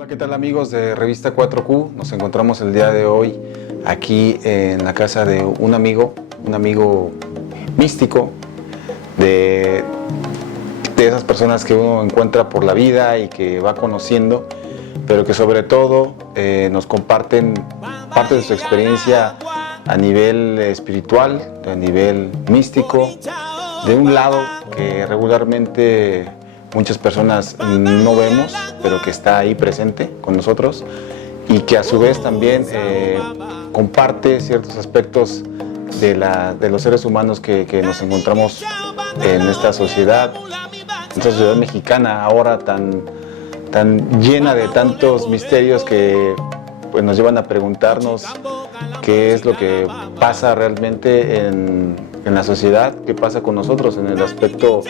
Hola, ¿qué tal amigos de Revista 4Q? Nos encontramos el día de hoy aquí en la casa de un amigo místico, de esas personas que uno encuentra por la vida y que va conociendo, pero que sobre todo nos comparten parte de su experiencia a nivel espiritual, a nivel místico, de un lado que regularmente muchas personas no vemos, pero que está ahí presente con nosotros y que a su vez también comparte ciertos aspectos de los seres humanos que nos encontramos en esta sociedad mexicana ahora tan llena de tantos misterios que pues, nos llevan a preguntarnos qué es lo que pasa realmente en la sociedad, qué pasa con nosotros en el aspecto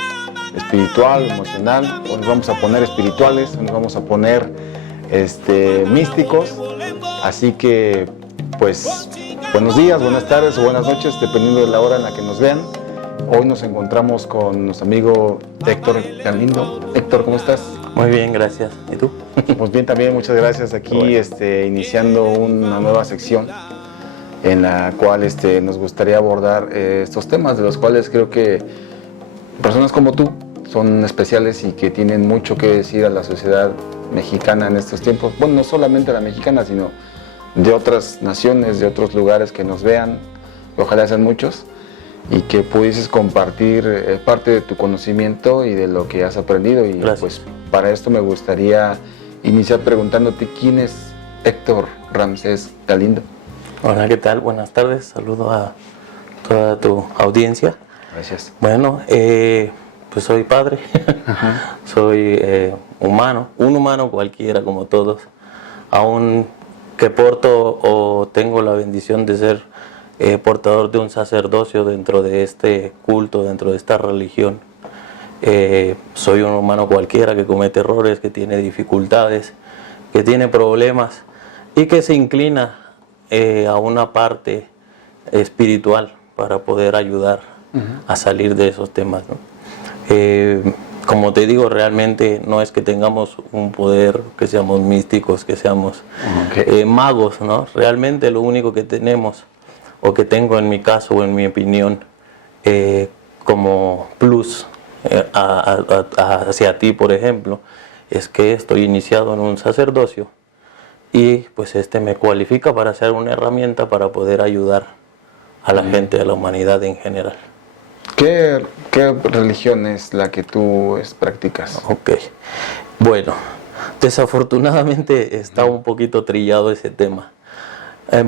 espiritual, emocional. Hoy nos vamos a poner espirituales, hoy nos vamos a poner místicos, así que pues buenos días, buenas tardes o buenas noches, dependiendo de la hora en la que nos vean. Hoy nos encontramos con nuestro amigo Héctor Galindo. Héctor, ¿cómo estás? Muy bien, gracias. ¿Y tú? Pues bien, también, muchas gracias. Aquí iniciando una nueva sección en la cual nos gustaría abordar estos temas, de los cuales creo que personas como tú son especiales y que tienen mucho que decir a la sociedad mexicana en estos tiempos. Bueno, no solamente a la mexicana, sino de otras naciones, de otros lugares que nos vean, ojalá sean muchos, y que pudieses compartir parte de tu conocimiento y de lo que has aprendido. Y gracias. Pues para esto me gustaría iniciar preguntándote quién es Héctor Ramsés Galindo. Hola, ¿qué tal? Buenas tardes. Saludo a toda tu audiencia. Gracias. Bueno, pues soy padre, soy humano, un humano cualquiera como todos, aun que porto o tengo la bendición de ser portador de un sacerdocio dentro de este culto, dentro de esta religión. Soy un humano cualquiera que comete errores, que tiene dificultades, que tiene problemas y que se inclina a una parte espiritual para poder ayudar a salir de esos temas, ¿no? Como te digo, realmente no es que tengamos un poder, que seamos místicos, que seamos magos, ¿no? Realmente lo único que tenemos, o que tengo en mi caso o en mi opinión, como plus hacia ti, por ejemplo, es que estoy iniciado en un sacerdocio y pues me cualifica para ser una herramienta para poder ayudar a la gente, a la humanidad en general. ¿Qué religión es la que tú practicas? Ok, bueno, desafortunadamente está un poquito trillado ese tema.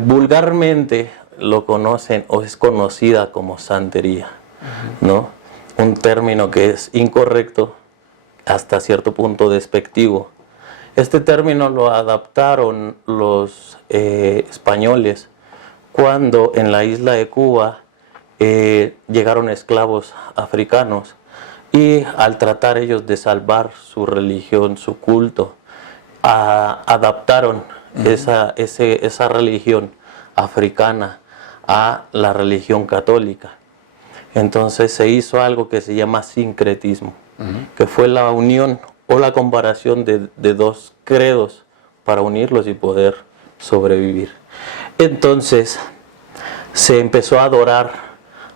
Vulgarmente lo conocen o es conocida como santería, ¿no? Un término que es incorrecto, hasta cierto punto despectivo. Este término lo adaptaron los españoles cuando en la isla de Cuba llegaron esclavos africanos y al tratar ellos de salvar su religión, su culto, adaptaron esa religión africana a la religión católica. Entonces se hizo algo que se llama sincretismo, que fue la unión o la comparación de dos credos para unirlos y poder sobrevivir. Entonces se empezó a adorar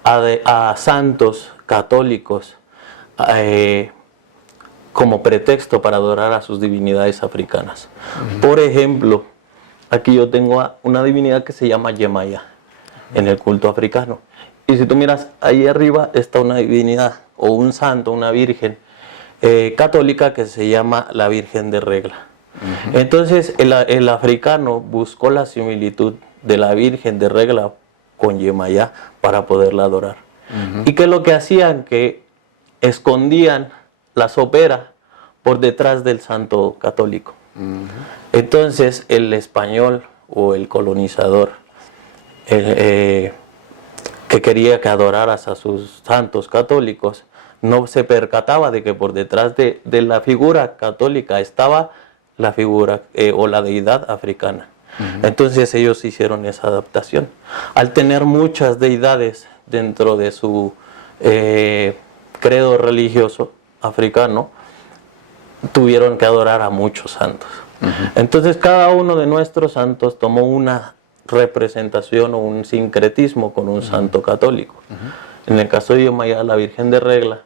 a santos católicos como pretexto para adorar a sus divinidades africanas. Por ejemplo, aquí yo tengo una divinidad que se llama Yemaya en el culto africano. Y si tú miras, ahí arriba está una divinidad o un santo, una virgen católica que se llama la Virgen de Regla. Entonces el africano buscó la similitud de la Virgen de Regla con Yemaya para poderla adorar. ¿Y qué es lo que hacían? Que escondían la sopera por detrás del santo católico. Entonces el español o el colonizador que quería que adoraras a sus santos católicos no se percataba de que por detrás de la figura católica estaba la figura o la deidad africana. Entonces ellos hicieron esa adaptación. Al tener muchas deidades dentro de su credo religioso africano, tuvieron que adorar a muchos santos. Entonces cada uno de nuestros santos tomó una representación o un sincretismo con un santo católico. En el caso de Yemaya, la Virgen de Regla,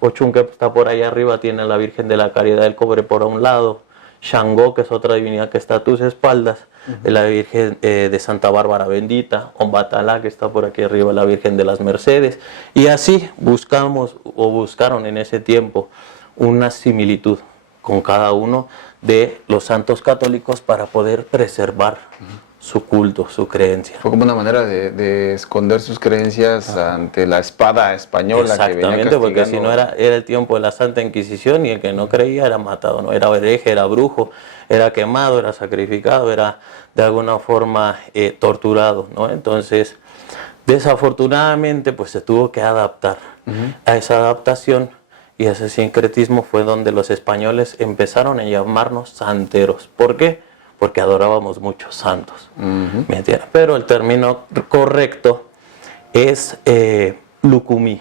Ochun, que está por ahí arriba, tiene a la Virgen de la Caridad del Cobre por un lado, Shango, que es otra divinidad que está a tus espaldas, la Virgen de Santa Bárbara Bendita, Ombatalá, que está por aquí arriba, la Virgen de las Mercedes, y así buscaron en ese tiempo una similitud con cada uno de los santos católicos para poder preservar su culto, su creencia. Fue como una manera de esconder sus creencias ante la espada española. Exactamente, porque si no era el tiempo de la Santa Inquisición y el que no creía era matado, ¿no? Era hereje, era brujo, era quemado, era sacrificado, era de alguna forma torturado, ¿no? Entonces, desafortunadamente, pues se tuvo que adaptar a esa adaptación, y ese sincretismo fue donde los españoles empezaron a llamarnos santeros. ¿Por qué? Porque adorábamos muchos santos. ¿Me entiendes? Pero el término correcto es Lucumí.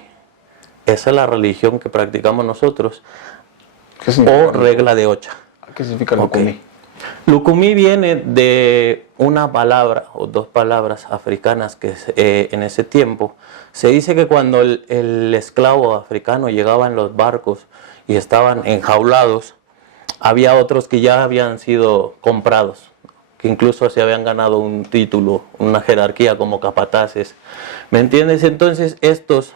Esa es la religión que practicamos nosotros, o regla de Ocha. ¿Qué significa Lucumí? Lucumí viene de una palabra o dos palabras africanas que en ese tiempo se dice que cuando el esclavo africano llegaba en los barcos y estaban enjaulados, había otros que ya habían sido comprados, que incluso se habían ganado un título, una jerarquía como capataces. ¿Me entiendes? Entonces estos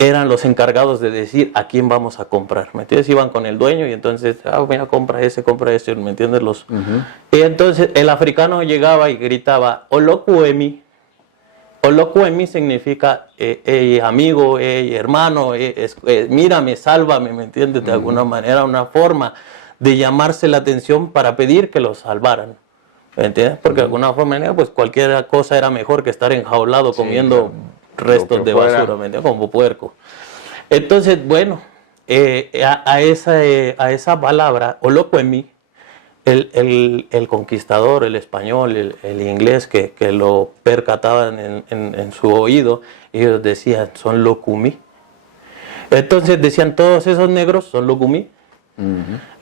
eran los encargados de decir a quién vamos a comprar. ¿Me entiendes? Iban con el dueño y entonces, mira, compra ese, ¿me entiendes? Y entonces el africano llegaba y gritaba, Olokuemi. Olokuemi significa amigo, hermano, mírame, sálvame, ¿me entiendes? De alguna manera, una forma de llamarse la atención para pedir que lo salvaran. ¿Me entiendes? Porque de alguna forma, pues cualquier cosa era mejor que estar enjaulado comiendo restos de basura, ¿me entiendes? Como puerco. Entonces, bueno, a esa palabra, Olokuemi, el conquistador, el español, el inglés que lo percataban en su oído, ellos decían, son Locumí. Entonces decían, todos esos negros son Locumí.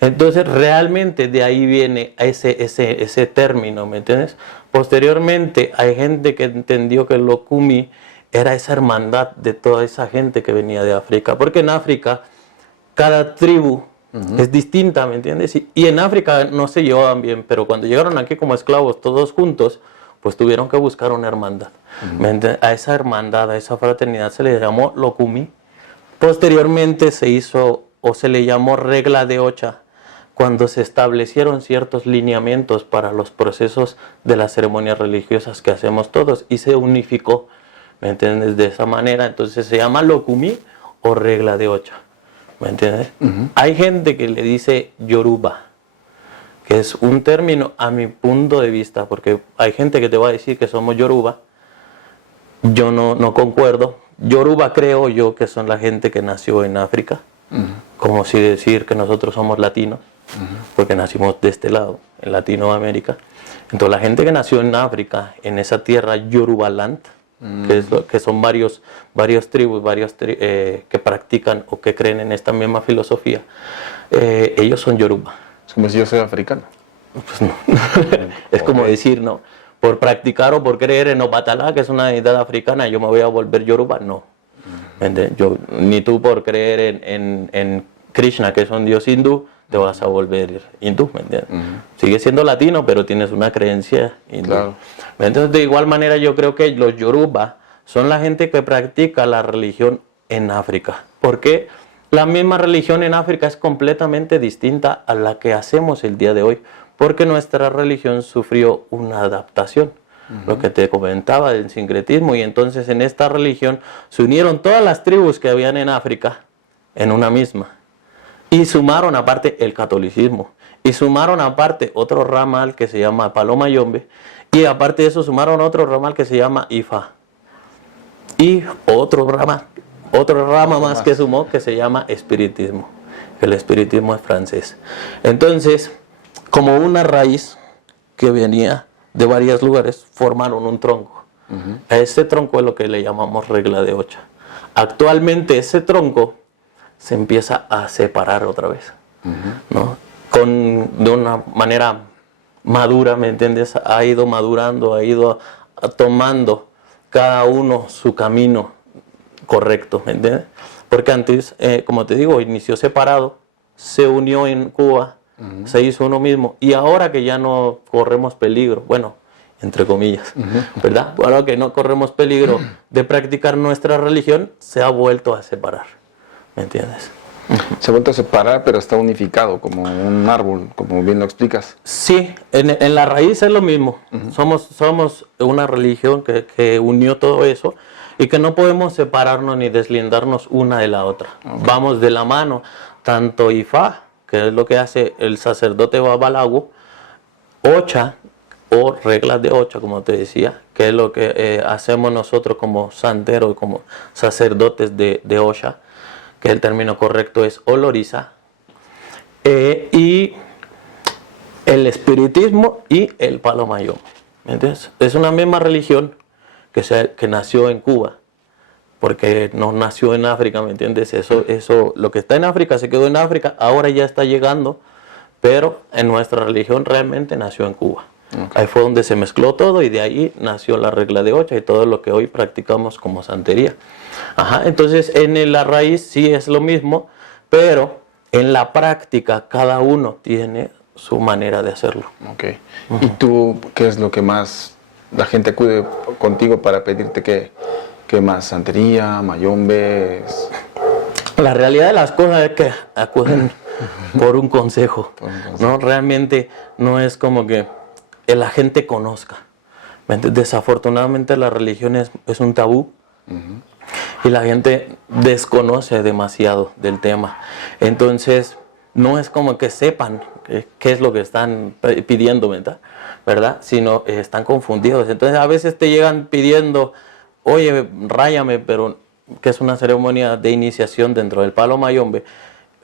Entonces realmente de ahí viene ese término, ¿me entiendes? Posteriormente hay gente que entendió que el Locumí era esa hermandad de toda esa gente que venía de África, porque en África cada tribu es distinta, ¿me entiendes? Y en África no se llevaban bien, pero cuando llegaron aquí como esclavos todos juntos, pues tuvieron que buscar una hermandad. A esa hermandad, a esa fraternidad se le llamó Locumí. Posteriormente se hizo o se le llamó regla de Ocha cuando se establecieron ciertos lineamientos para los procesos de las ceremonias religiosas que hacemos todos y se unificó, ¿me entiendes? De esa manera, entonces se llama Locumí o regla de Ocha, ¿me entiendes? Hay gente que le dice Yoruba, que es un término a mi punto de vista, porque hay gente que te va a decir que somos Yoruba, yo no concuerdo. Yoruba creo yo que son la gente que nació en África, como si decir que nosotros somos latinos, porque nacimos de este lado, en Latinoamérica. Entonces la gente que nació en África, en esa tierra Yorubaland, que son varios tribus, que practican o que creen en esta misma filosofía, ellos son Yoruba. Es como si yo soy africano. Pues no. Es como decir, no, por practicar o por creer en Obatalá, que es una deidad africana, yo me voy a volver Yoruba, no. Ni tú por creer en Krishna, que es un dios hindú, te vas a volver hindú, ¿me entiendes? Sigues siendo latino, pero tienes una creencia hindú. Claro. Entonces, de igual manera, yo creo que los Yoruba son la gente que practica la religión en África. Porque la misma religión en África es completamente distinta a la que hacemos el día de hoy, porque nuestra religión sufrió una adaptación. Lo que te comentaba del sincretismo, y entonces en esta religión se unieron todas las tribus que habían en África en una misma, y sumaron aparte el catolicismo, y sumaron aparte otro ramal que se llama Paloma Yombe, y aparte de eso sumaron otro ramal que se llama Ifa, y otro rama más que sumó que se llama espiritismo. El espiritismo es francés. Entonces, como una raíz que venía de varios lugares, formaron un tronco. A ese tronco es lo que le llamamos regla de Ocha. Actualmente ese tronco se empieza a separar otra vez, ¿no? de una manera madura, ¿me entiendes? Ha ido madurando, ha ido tomando cada uno su camino correcto, ¿me entiendes? Porque antes, como te digo, inició separado, se unió en Cuba, se hizo uno mismo, y ahora que ya no corremos peligro, bueno, entre comillas, ¿verdad? Ahora que no corremos peligro de practicar nuestra religión, se ha vuelto a separar, ¿me entiendes? Se ha vuelto a separar, pero está unificado como un árbol, como bien lo explicas. Sí, en la raíz es lo mismo. Somos una religión que unió todo eso y que no podemos separarnos ni deslindarnos una de la otra. Vamos de la mano, tanto Ifá, que es lo que hace el sacerdote Babalawo, Ocha, o reglas de Ocha, como te decía, que es lo que hacemos nosotros como santeros, como sacerdotes de Ocha, que el término correcto es Oloriza, y el espiritismo y el palo mayombe. ¿Entiendes? Es una misma religión que nació en Cuba, porque no nació en África, ¿me entiendes? Eso, lo que está en África se quedó en África, ahora ya está llegando, pero en nuestra religión realmente nació en Cuba. Ahí fue donde se mezcló todo y de ahí nació la regla de Ocha y todo lo que hoy practicamos como santería. Entonces en la raíz sí es lo mismo, pero en la práctica cada uno tiene su manera de hacerlo. Okay. ¿Y tú qué es lo que más la gente acude contigo para pedirte que más? ¿Santería, mayombes? La realidad de las cosas es que acuden por un consejo, ¿no? Realmente no es como que la gente conozca. Desafortunadamente la religión es un tabú y la gente desconoce demasiado del tema. Entonces no es como que sepan qué es lo que están pidiendo, ¿verdad? Sino están confundidos. Entonces a veces te llegan pidiendo, oye, ráyame, pero que es una ceremonia de iniciación dentro del palo mayombe,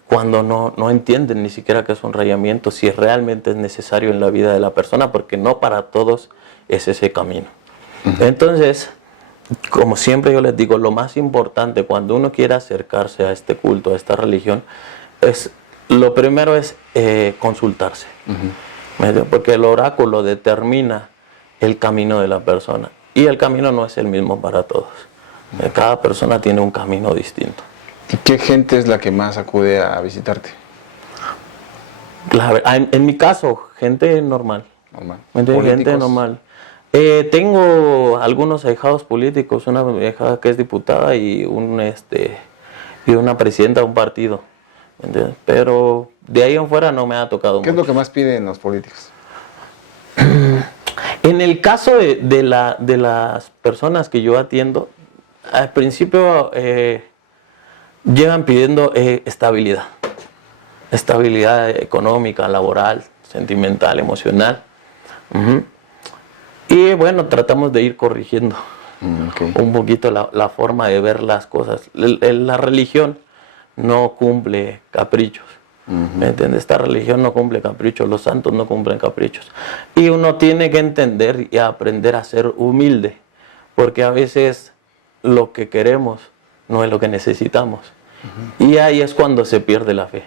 cuando no entienden ni siquiera que es un rayamiento, si realmente es necesario en la vida de la persona, porque no para todos es ese camino. Entonces, como siempre yo les digo, lo más importante cuando uno quiere acercarse a este culto, a esta religión, lo primero es consultarse, porque el oráculo determina el camino de la persona, y el camino no es el mismo para todos. Cada persona tiene un camino distinto. ¿Y qué gente es la que más acude a visitarte? En mi caso, gente normal. Gente normal. Tengo algunos ahijados políticos, una ahijada que es diputada y una presidenta de un partido. ¿Entiendes? Pero de ahí en fuera no me ha tocado ¿Qué mucho. es lo que más piden los políticos? En el caso de las personas que yo atiendo, al principio llegan pidiendo estabilidad económica, laboral, sentimental, emocional. Y bueno, tratamos de ir corrigiendo un poquito la forma de ver las cosas. La religión no cumple caprichos. ¿Me entiendes? Esta religión no cumple caprichos, los santos no cumplen caprichos. Y uno tiene que entender y aprender a ser humilde, porque a veces lo que queremos no es lo que necesitamos. Y ahí es cuando se pierde la fe.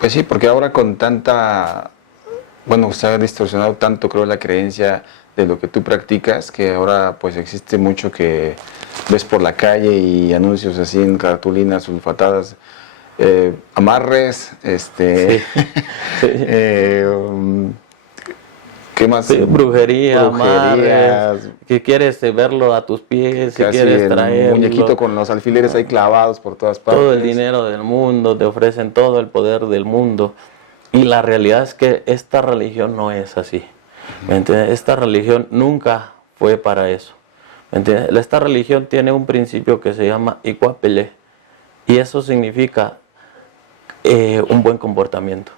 Pues sí, porque ahora con tanta, bueno, se ha distorsionado tanto, creo, la creencia de lo que tú practicas, que ahora pues existe mucho que ves por la calle y anuncios así en cartulinas sulfatadas, amarres, Sí. ¿qué más? Sí, brujería, amarres, que quieres verlo a tus pies, si quieres traerlo. Un muñequito con los alfileres ahí clavados por todas partes. Todo el dinero del mundo, te ofrecen todo el poder del mundo. Y la realidad es que esta religión no es así. ¿Me entiendes? Esta religión nunca fue para eso. ¿Me entiendes? Esta religión tiene un principio que se llama Icuapele. Y eso significa un buen comportamiento.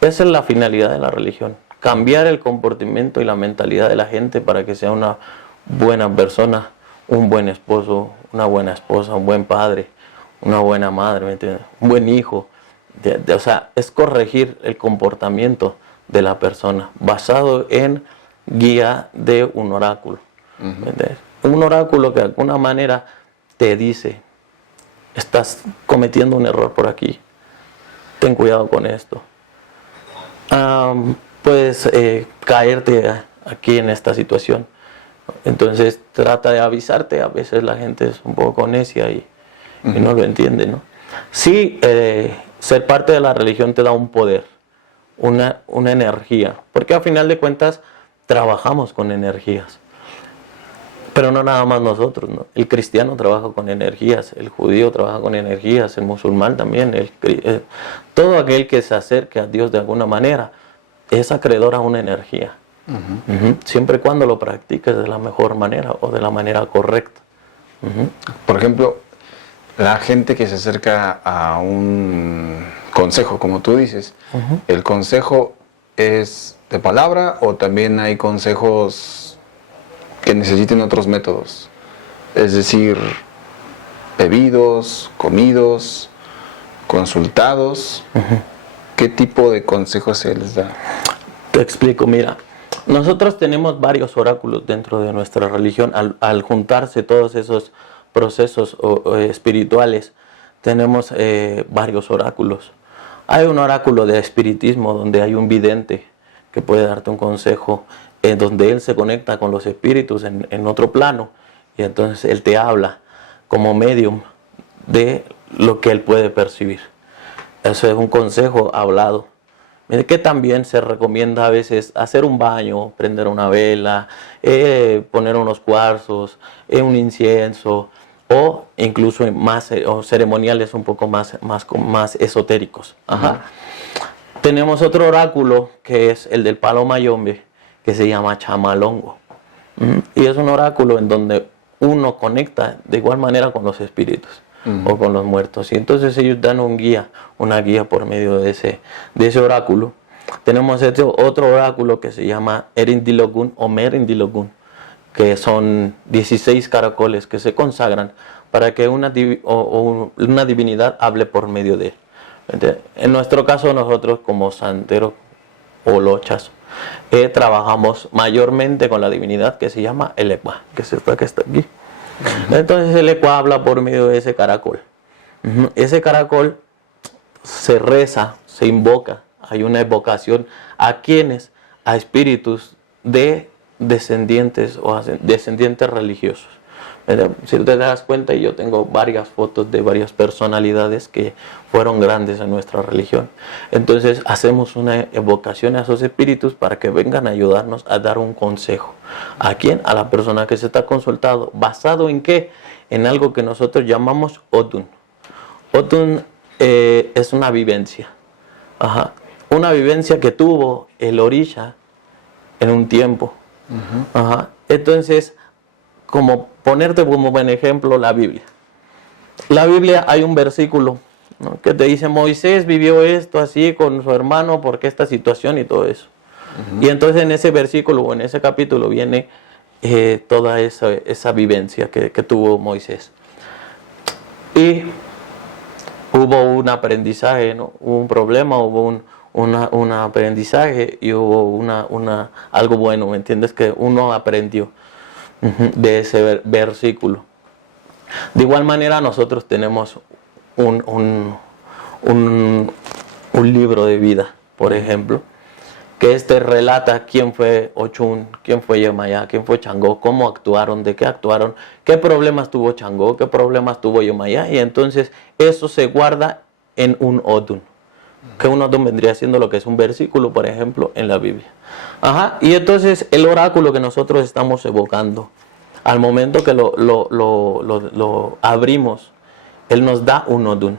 Esa es la finalidad de la religión. Cambiar el comportamiento y la mentalidad de la gente para que sea una buena persona, un buen esposo, una buena esposa, un buen padre, una buena madre, ¿me entiendes? Un buen hijo. O sea, es corregir el comportamiento de la persona basado en guía de un oráculo. ¿Me entiendes? Un oráculo que de alguna manera te dice, estás cometiendo un error por aquí, ten cuidado con esto. Puedes caerte aquí en esta situación. Entonces trata de avisarte. A veces la gente es un poco necia y no lo entiende, ¿no? Sí, ser parte de la religión te da un poder, una energía, porque al final de cuentas trabajamos con energías. Pero no nada más nosotros, ¿no? El cristiano trabaja con energías, el judío trabaja con energías, el musulmán también, todo aquel que se acerque a Dios de alguna manera es acreedor a una energía. Siempre y cuando lo practiques de la mejor manera o de la manera correcta. Por ejemplo, la gente que se acerca a un consejo, como tú dices, ¿el consejo es de palabra o también hay consejos que necesiten otros métodos? Es decir, bebidos, comidos, consultados. ¿Qué tipo de consejos se les da? Te explico, mira. Nosotros tenemos varios oráculos dentro de nuestra religión. Al juntarse todos esos procesos espirituales, tenemos varios oráculos. Hay un oráculo de espiritismo donde hay un vidente que puede darte un consejo, donde él se conecta con los espíritus en otro plano, y entonces él te habla como medium de lo que él puede percibir. Eso es un consejo hablado. Que también se recomienda a veces hacer un baño, prender una vela, poner unos cuarzos, un incienso, o incluso más o ceremoniales un poco más esotéricos. Tenemos otro oráculo que es el del palo mayombe, que se llama chamalongo. Y es un oráculo en donde uno conecta de igual manera con los espíritus o con los muertos. Y entonces ellos dan una guía por medio de ese oráculo. Tenemos otro oráculo que se llama Erindilogun o Merindilogun, que son 16 caracoles que se consagran para que una divinidad hable por medio de él. Entonces, en nuestro caso, nosotros como santeros o lochas, trabajamos mayormente con la divinidad que se llama el Equa, que es esta que está aquí. Entonces el Equa habla por medio de ese caracol. Ese caracol se reza, se invoca, hay una evocación a quienes, a espíritus de descendientes o descendientes religiosos. Si te das cuenta, yo tengo varias fotos de varias personalidades que fueron grandes en nuestra religión. Entonces hacemos una evocación a esos espíritus para que vengan a ayudarnos a dar un consejo. ¿A quién? A la persona que se está consultando. ¿Basado en qué? En algo que nosotros llamamos Otun. Otun es una vivencia. Una vivencia que tuvo el orisha en un tiempo. Entonces, como ponerte como buen ejemplo la Biblia. La Biblia hay un versículo, ¿no?, que te dice Moisés vivió esto así con su hermano porque esta situación y todo eso. Y entonces en ese versículo o en ese capítulo viene toda esa vivencia que tuvo Moisés. Y hubo un aprendizaje, ¿no? Hubo un problema, hubo un aprendizaje y hubo algo bueno, ¿me entiendes? Que uno aprendió de ese versículo. De igual manera nosotros tenemos un libro de vida, por ejemplo, que relata quién fue Ochun, quién fue Yemaya, quién fue Changó, cómo actuaron, de qué actuaron, qué problemas tuvo Changó, qué problemas tuvo Yemaya, y entonces eso se guarda en un Odun, que un Odun vendría siendo lo que es un versículo, por ejemplo, en la Biblia. Y entonces el oráculo que nosotros estamos evocando, al momento que lo abrimos, él nos da un Odun.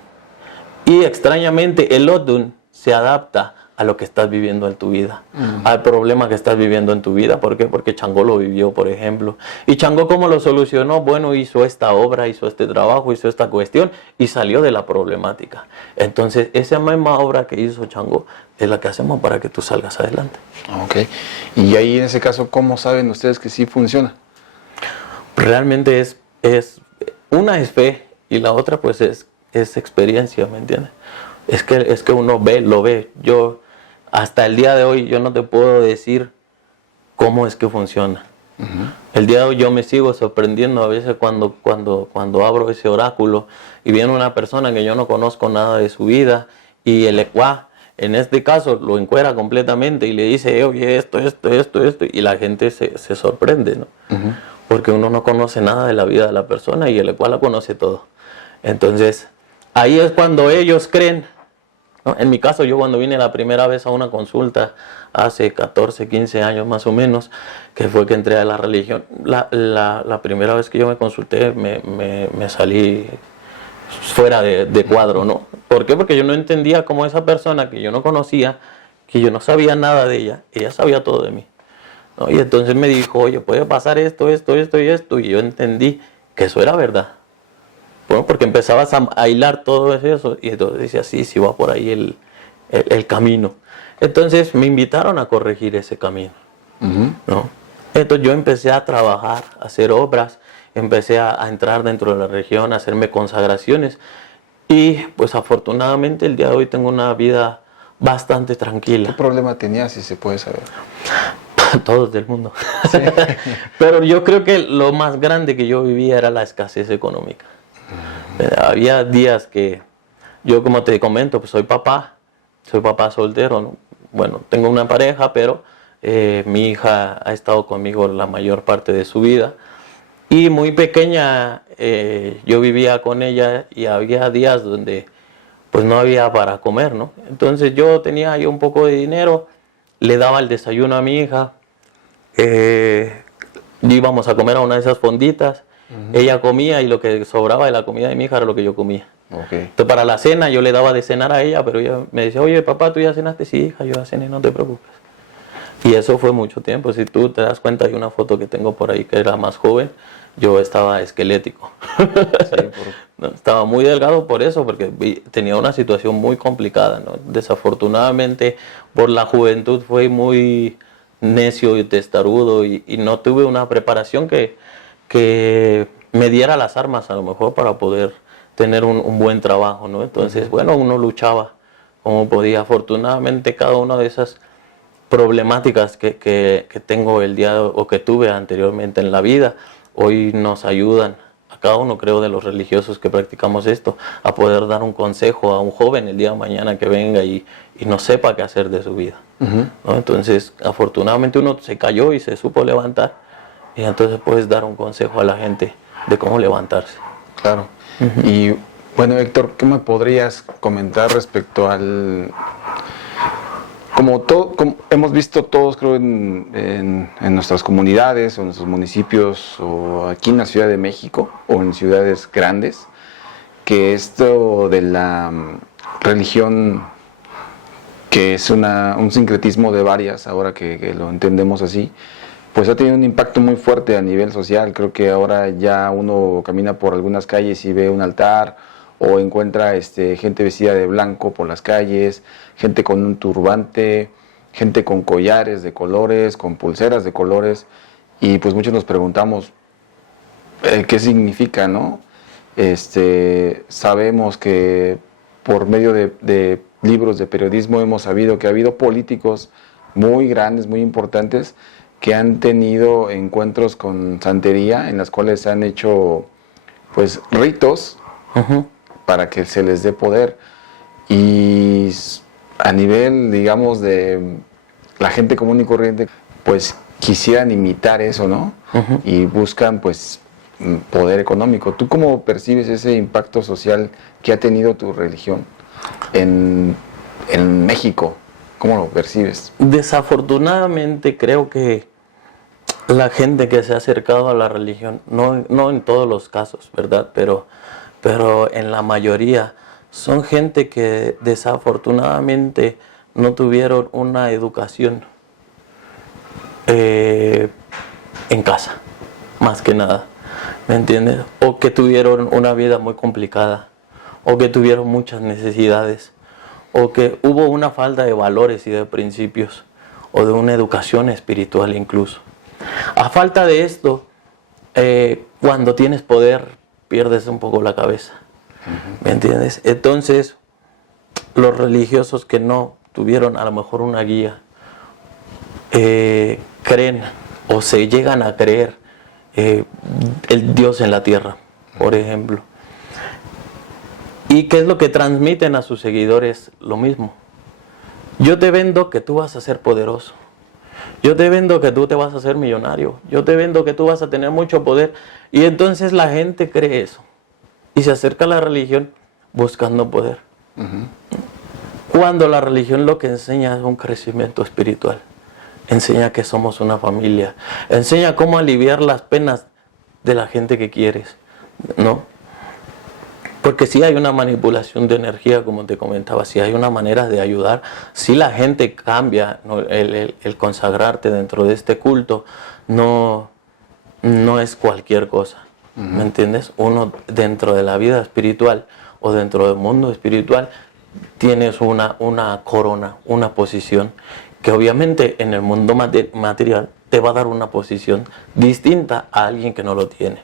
Y extrañamente el Odun se adapta a lo que estás viviendo en tu vida, al problema que estás viviendo en tu vida. ¿Por qué? Porque Changó lo vivió, por ejemplo. ¿Y Changó cómo lo solucionó? Bueno, hizo esta obra, hizo este trabajo, hizo esta cuestión y salió de la problemática. Entonces, esa misma obra que hizo Changó es la que hacemos para que tú salgas adelante. Ok. Y ahí en ese caso, ¿cómo saben ustedes que sí funciona? Realmente una es fe y la otra pues es experiencia, ¿me entiendes? Es que uno lo ve. Yo hasta el día de hoy yo no te puedo decir cómo es que funciona. El día de hoy yo me sigo sorprendiendo a veces cuando abro ese oráculo y viene una persona que yo no conozco nada de su vida y el Equa en este caso lo encuera completamente y le dice, oye, esto, y la gente se sorprende, ¿no? Porque uno no conoce nada de la vida de la persona y el cual la conoce todo. Entonces, ahí es cuando ellos creen, ¿no? En mi caso, yo cuando vine la primera vez a una consulta, hace 14, 15 años más o menos, que fue que entré a la religión, la primera vez que yo me consulté, me salí fuera de cuadro, ¿no? ¿Por qué? Porque yo no entendía cómo esa persona que yo no conocía, que yo no sabía nada de ella sabía todo de mí, ¿no? Y entonces me dijo, oye, puede pasar esto, y yo entendí que eso era verdad. Bueno, porque empezabas a hilar todo eso, y entonces decía, sí va por ahí el camino. Entonces me invitaron a corregir ese camino, ¿no? Entonces yo empecé a trabajar, a hacer obras, empecé a entrar dentro de la religión, a hacerme consagraciones, y pues afortunadamente el día de hoy tengo una vida bastante tranquila. ¿Qué problema tenías, si se puede saber? Todos del mundo. Sí. Pero yo creo que lo más grande que yo vivía era la escasez económica. Había días que yo, como te comento, pues soy papá soltero, ¿no? Bueno, tengo una pareja, pero mi hija ha estado conmigo la mayor parte de su vida. Y muy pequeña yo vivía con ella y había días donde pues no había para comer, ¿no? Entonces yo tenía ahí un poco de dinero, le daba el desayuno a mi hija, íbamos a comer a una de esas fonditas, ella comía y lo que sobraba de la comida de mi hija era lo que yo comía. Entonces para la cena yo le daba de cenar a ella, pero ella me decía, oye papá, ¿tú ya cenaste? Sí, hija, yo ya cené, no te preocupes. Y eso fue mucho tiempo. Si tú te das cuenta, hay una foto que tengo por ahí que era más joven, yo estaba esquelético. No, estaba muy delgado por eso, porque tenía una situación muy complicada, ¿no? Desafortunadamente, por la juventud fui muy necio y testarudo y no tuve una preparación que me diera las armas a lo mejor para poder tener un buen trabajo, ¿no? Entonces, bueno, uno luchaba como podía. Afortunadamente, cada una de esas problemáticas que tengo el día o que tuve anteriormente en la vida, hoy nos ayudan a cada uno, creo, de los religiosos que practicamos esto, a poder dar un consejo a un joven el día de mañana que venga y no sepa qué hacer de su vida, ¿no? Entonces, afortunadamente uno se cayó y se supo levantar, y entonces puedes dar un consejo a la gente de cómo levantarse. Claro. Y bueno, Héctor, ¿qué me podrías comentar respecto al... Como hemos visto todos, creo, en nuestras comunidades o en nuestros municipios o aquí en la Ciudad de México o en ciudades grandes, que esto de la religión, que es un sincretismo de varias, ahora que lo entendemos así, pues ha tenido un impacto muy fuerte a nivel social. Creo que ahora ya uno camina por algunas calles y ve un altar, o encuentra gente vestida de blanco por las calles, gente con un turbante, gente con collares de colores, con pulseras de colores, y pues muchos nos preguntamos qué significa, ¿no? Sabemos que por medio de libros de periodismo hemos sabido que ha habido políticos muy grandes, muy importantes, que han tenido encuentros con santería, en las cuales han hecho pues ritos para que se les dé poder. Y a nivel, digamos, de la gente común y corriente, pues quisieran imitar eso, ¿no? Y buscan pues poder económico. ¿Tú cómo percibes ese impacto social que ha tenido tu religión en México? ¿Cómo lo percibes? Desafortunadamente creo que la gente que se ha acercado a la religión, no en todos los casos, ¿verdad? Pero en la mayoría son gente que desafortunadamente no tuvieron una educación en casa, más que nada, ¿me entiendes? O que tuvieron una vida muy complicada, o que tuvieron muchas necesidades, o que hubo una falta de valores y de principios, o de una educación espiritual incluso. A falta de esto, cuando tienes poder, pierdes un poco la cabeza, ¿me entiendes? Entonces, los religiosos que no tuvieron a lo mejor una guía, creen o se llegan a creer el Dios en la tierra, por ejemplo. ¿Y qué es lo que transmiten a sus seguidores? Lo mismo. Yo te vendo que tú vas a ser poderoso. Yo te vendo que tú te vas a hacer millonario. Yo te vendo que tú vas a tener mucho poder. Y entonces la gente cree eso. Y se acerca a la religión buscando poder. Cuando la religión lo que enseña es un crecimiento espiritual. Enseña que somos una familia. Enseña cómo aliviar las penas de la gente que quieres, ¿no? Porque si hay una manipulación de energía, como te comentaba, si hay una manera de ayudar, si la gente cambia, ¿no? El consagrarte dentro de este culto no es cualquier cosa, ¿me entiendes? Uno dentro de la vida espiritual o dentro del mundo espiritual tienes una corona, una posición que obviamente en el mundo material te va a dar una posición distinta a alguien que no lo tiene,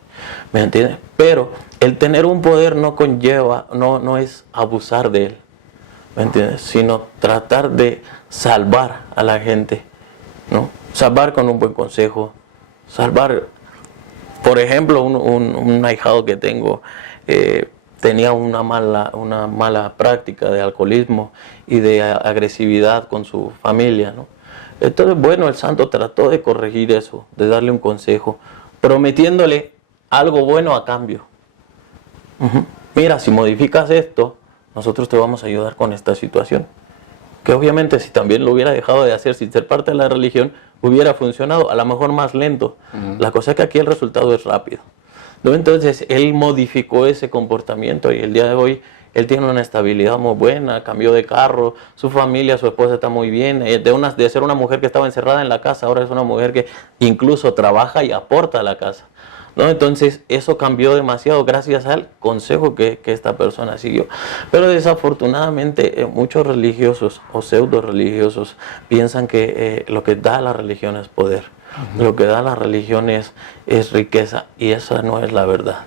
¿me entiendes? Pero el tener un poder no conlleva, no es abusar de él, ¿me entiendes? Sino tratar de salvar a la gente, ¿no? Salvar con un buen consejo, salvar. Por ejemplo, un ahijado que tengo tenía una mala práctica de alcoholismo y de agresividad con su familia, ¿no? Entonces, bueno, el santo trató de corregir eso, de darle un consejo, prometiéndole algo bueno a cambio. Mira, si modificas esto, nosotros te vamos a ayudar con esta situación. Que obviamente si también lo hubiera dejado de hacer sin ser parte de la religión, hubiera funcionado, a lo mejor más lento. La cosa es que aquí el resultado es rápido, ¿no? Entonces él modificó ese comportamiento y el día de hoy él tiene una estabilidad muy buena, cambió de carro, su familia, su esposa está muy bien, de ser una mujer que estaba encerrada en la casa, ahora es una mujer que incluso trabaja y aporta a la casa, ¿no? Entonces eso cambió demasiado gracias al consejo que esta persona siguió. Pero desafortunadamente muchos religiosos o pseudo religiosos piensan que lo que da la religión es poder. Lo que da la religión es riqueza, y esa no es la verdad.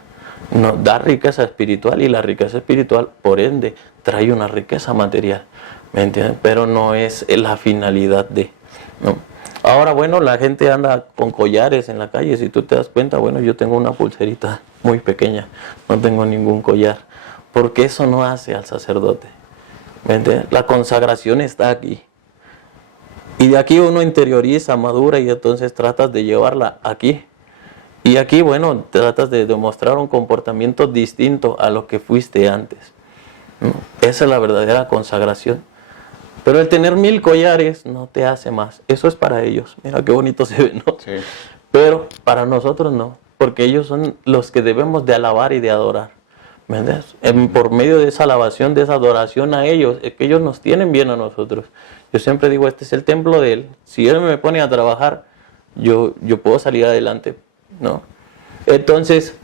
No, da riqueza espiritual, y la riqueza espiritual por ende trae una riqueza material, ¿me entiendes? Pero no es la finalidad de, ¿no? Ahora, bueno, la gente anda con collares en la calle. Si tú te das cuenta, bueno, yo tengo una pulserita muy pequeña, no tengo ningún collar, porque eso no hace al sacerdote, ¿me entiendes? La consagración está aquí. Y de aquí uno interioriza, madura, y entonces tratas de llevarla aquí. Y aquí, bueno, tratas de demostrar un comportamiento distinto a lo que fuiste antes, ¿no? Esa es la verdadera consagración. Pero el tener 1000 collares no te hace más. Eso es para ellos. Mira qué bonito se ve, ¿no? Sí. Pero para nosotros no. Porque ellos son los que debemos de alabar y de adorar, ¿me entiendes? Por medio de esa alabación, de esa adoración a ellos, es que ellos nos tienen bien a nosotros. Yo siempre digo, este es el templo de Él. Si Él me pone a trabajar, yo puedo salir adelante, ¿no? Entonces,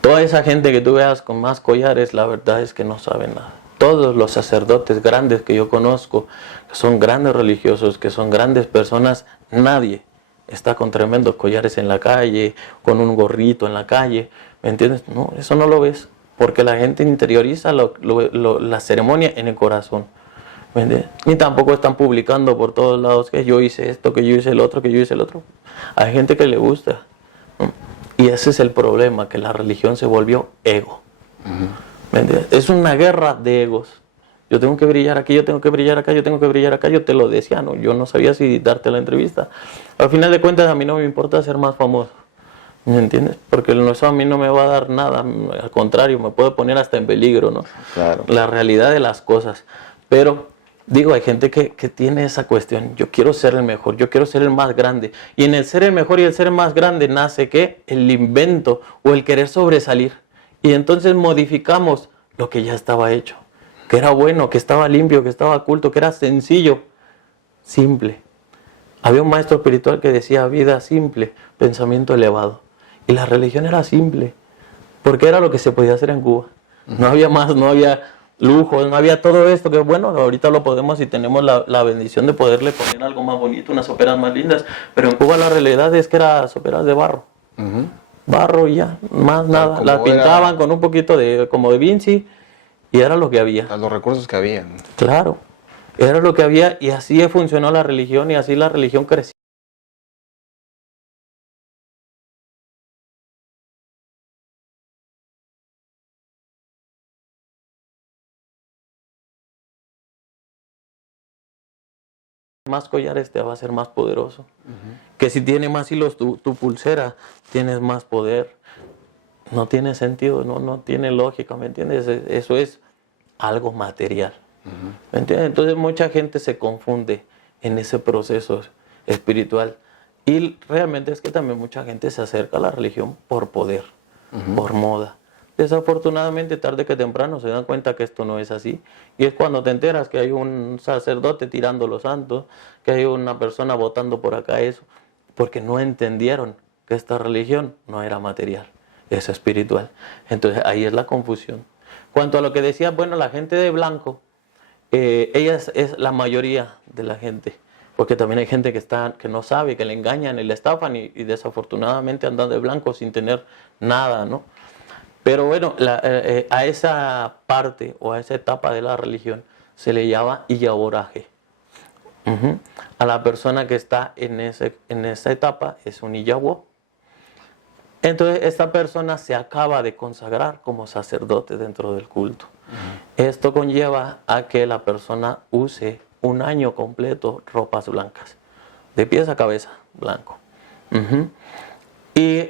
toda esa gente que tú veas con más collares, la verdad es que no saben nada. Todos los sacerdotes grandes que yo conozco, que son grandes religiosos, que son grandes personas, nadie está con tremendos collares en la calle, con un gorrito en la calle, ¿me entiendes? No, eso no lo ves, porque la gente interioriza la ceremonia en el corazón, ¿me entiendes? Ni tampoco están publicando por todos lados que yo hice esto, que yo hice el otro, que yo hice el otro. Hay gente que le gusta, ¿no? Y ese es el problema, que la religión se volvió ego. ¿Me entiendes? Es una guerra de egos. Yo tengo que brillar aquí, yo tengo que brillar acá, yo tengo que brillar acá. Yo te lo decía, ¿no? Yo no sabía si darte la entrevista. Al final de cuentas, a mí no me importa ser más famoso, ¿me entiendes? Porque eso a mí no me va a dar nada. Al contrario, me puede poner hasta en peligro, ¿no? Claro. La realidad de las cosas. Pero digo, hay gente que tiene esa cuestión. Yo quiero ser el mejor, yo quiero ser el más grande. Y en el ser el mejor y el ser el más grande nace, ¿qué? El invento o el querer sobresalir. Y entonces modificamos lo que ya estaba hecho, que era bueno, que estaba limpio, que estaba culto, que era sencillo, simple. Había un maestro espiritual que decía: vida simple, pensamiento elevado. Y la religión era simple, porque era lo que se podía hacer en Cuba. No había más, no había lujos, no había todo esto, que bueno, ahorita lo podemos y tenemos la bendición de poderle poner algo más bonito, unas óperas más lindas, pero en Cuba la realidad es que eran óperas de barro. Barro y ya, más nada. Las pintaban con un poquito de, como de Vinci, y era lo que había. Los recursos que había. Claro, era lo que había, y así funcionó la religión, y así la religión creció. más collares te va a hacer más poderoso. Que si tiene más hilos tu pulsera, tienes más poder. No tiene sentido, no tiene lógica, ¿me entiendes? Eso es algo material. ¿Me entiendes? Entonces mucha gente se confunde en ese proceso espiritual. Y realmente es que también mucha gente se acerca a la religión por poder, por moda. Desafortunadamente, tarde que temprano se dan cuenta que esto no es así. Y es cuando te enteras que hay un sacerdote tirando los santos, que hay una persona votando por acá eso, porque no entendieron que esta religión no era material, es espiritual. Entonces ahí es la confusión. Cuanto a lo que decía, bueno, la gente de blanco, ella es la mayoría de la gente. Porque también hay gente que no sabe, que le engañan y le estafan y desafortunadamente andan de blanco sin tener nada, ¿no? Pero bueno, a esa parte o a esa etapa de la religión se le llama iyaboraje. A la persona que está en esa etapa es un iyabo. Entonces esta persona se acaba de consagrar como sacerdote dentro del culto. Esto conlleva a que la persona use un año completo ropas blancas, de pies a cabeza, blanco. Y